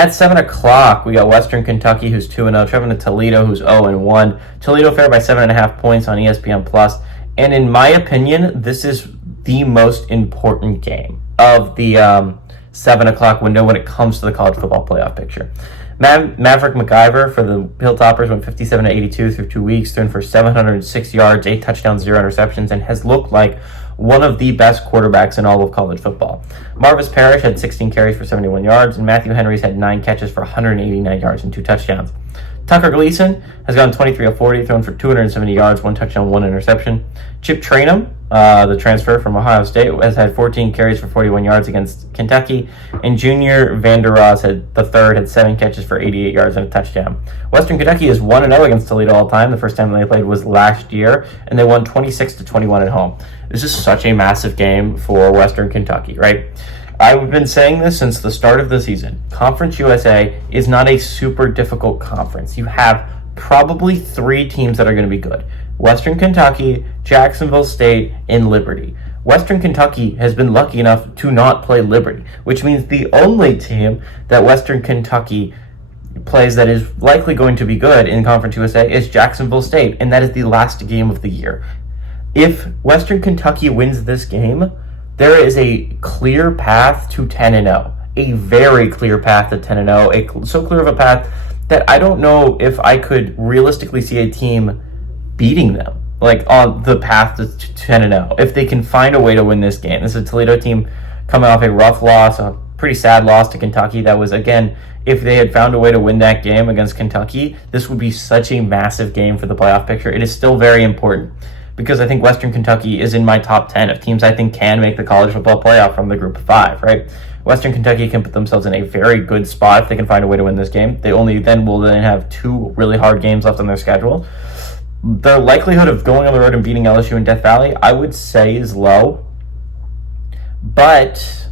At 7 o'clock, we got Western Kentucky, who's 2-0, traveling to Toledo, who's 0-1. Toledo favored by 7.5 points on ESPN+. And in my opinion, this is the most important game of the 7 o'clock window when it comes to the college football playoff picture. Maverick McIver for the Hilltoppers went 57-82 through 2 weeks, thrown for 706 yards, 8 touchdowns, 0 interceptions, and has looked like one of the best quarterbacks in all of college football. Marvis Parrish had 16 carries for 71 yards, and Matthew Henry's had 9 catches for 189 yards and 2 touchdowns. Tucker Gleason has gone 23 of 40, thrown for 270 yards, 1 touchdown, 1 interception. Chip Trainum, the transfer from Ohio State, has had 14 carries for 41 yards against Kentucky. And Junior Vander Ross had 7 catches for 88 yards and a touchdown. Western Kentucky is 1-0 against Toledo all time. The first time they played was last year, and they won 26-21 at home. This is such a massive game for Western Kentucky, right? I've been saying this since the start of the season. Conference USA is not a super difficult conference. You have probably 3 teams that are going to be good. Western Kentucky, Jacksonville State, and Liberty. Western Kentucky has been lucky enough to not play Liberty, which means the only team that Western Kentucky plays that is likely going to be good in Conference USA is Jacksonville State, and that is the last game of the year. If Western Kentucky wins this game, there is a clear path to 10-0. A very clear path to 10-0. So clear of a path that I don't know if I could realistically see a team beating them, like on the path to 10-0. If they can find a way to win this game. This is a Toledo team coming off a rough loss, a pretty sad loss to Kentucky. That was, again, if they had found a way to win that game against Kentucky, this would be such a massive game for the playoff picture. It is still very important, because I think Western Kentucky is in my top 10 of teams I think can make the college football playoff from the group of 5, right? Western Kentucky can put themselves in a very good spot if they can find a way to win this game. They only then will have 2 really hard games left on their schedule. Their likelihood of going on the road and beating LSU in Death Valley, I would say, is low. But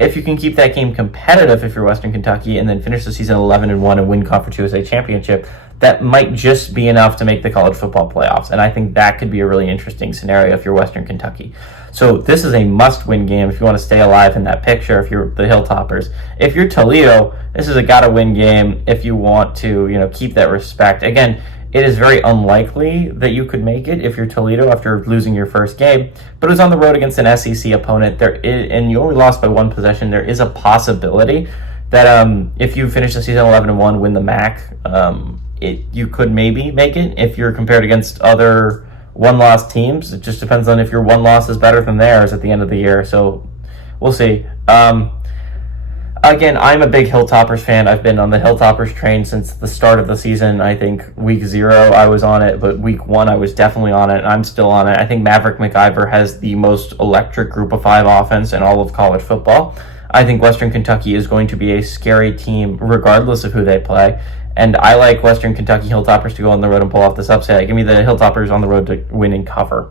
if you can keep that game competitive if you're Western Kentucky and then finish the season 11-1 and win Conference USA Championship, that might just be enough to make the college football playoffs. And I think that could be a really interesting scenario if you're Western Kentucky. So this is a must-win game if you want to stay alive in that picture, if you're the Hilltoppers. If you're Toledo, this is a gotta-win game if you want to, keep that respect. Again, it is very unlikely that you could make it if you're Toledo after losing your first game, but it was on the road against an SEC opponent. And you only lost by 1 possession. There is a possibility that if you finish the season 11-1, win the MAC, you could maybe make it if you're compared against other one-loss teams. It just depends on if your one loss is better than theirs at the end of the year. So we'll see. Again, I'm a big Hilltoppers fan. I've been on the Hilltoppers train since the start of the season. I think week 0 I was on it, but week 1 I was definitely on it, and I'm still on it. I think Maverick McIver has the most electric group of 5 offense in all of college football. I think Western Kentucky is going to be a scary team regardless of who they play. And I like Western Kentucky Hilltoppers to go on the road and pull off this upset. Give me the Hilltoppers on the road to win and cover.